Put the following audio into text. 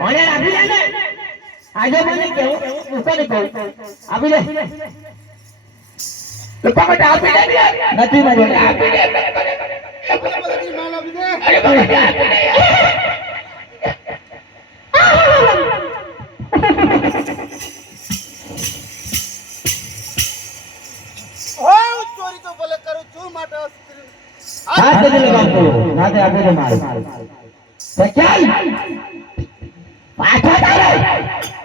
ઓને આપી દે ને આજે મને કેવું ઉકાને કહું આપી દે તો પકડ આપી દે નથી મારી આપી દે બધી માલ આપી દે અરે પકડ આપી દે ઓ ચોરી તો ભલે કરું છું માટે હાથ દે લગાવતો હાથે આપી દે માલ તો ચાલ પાછા તારે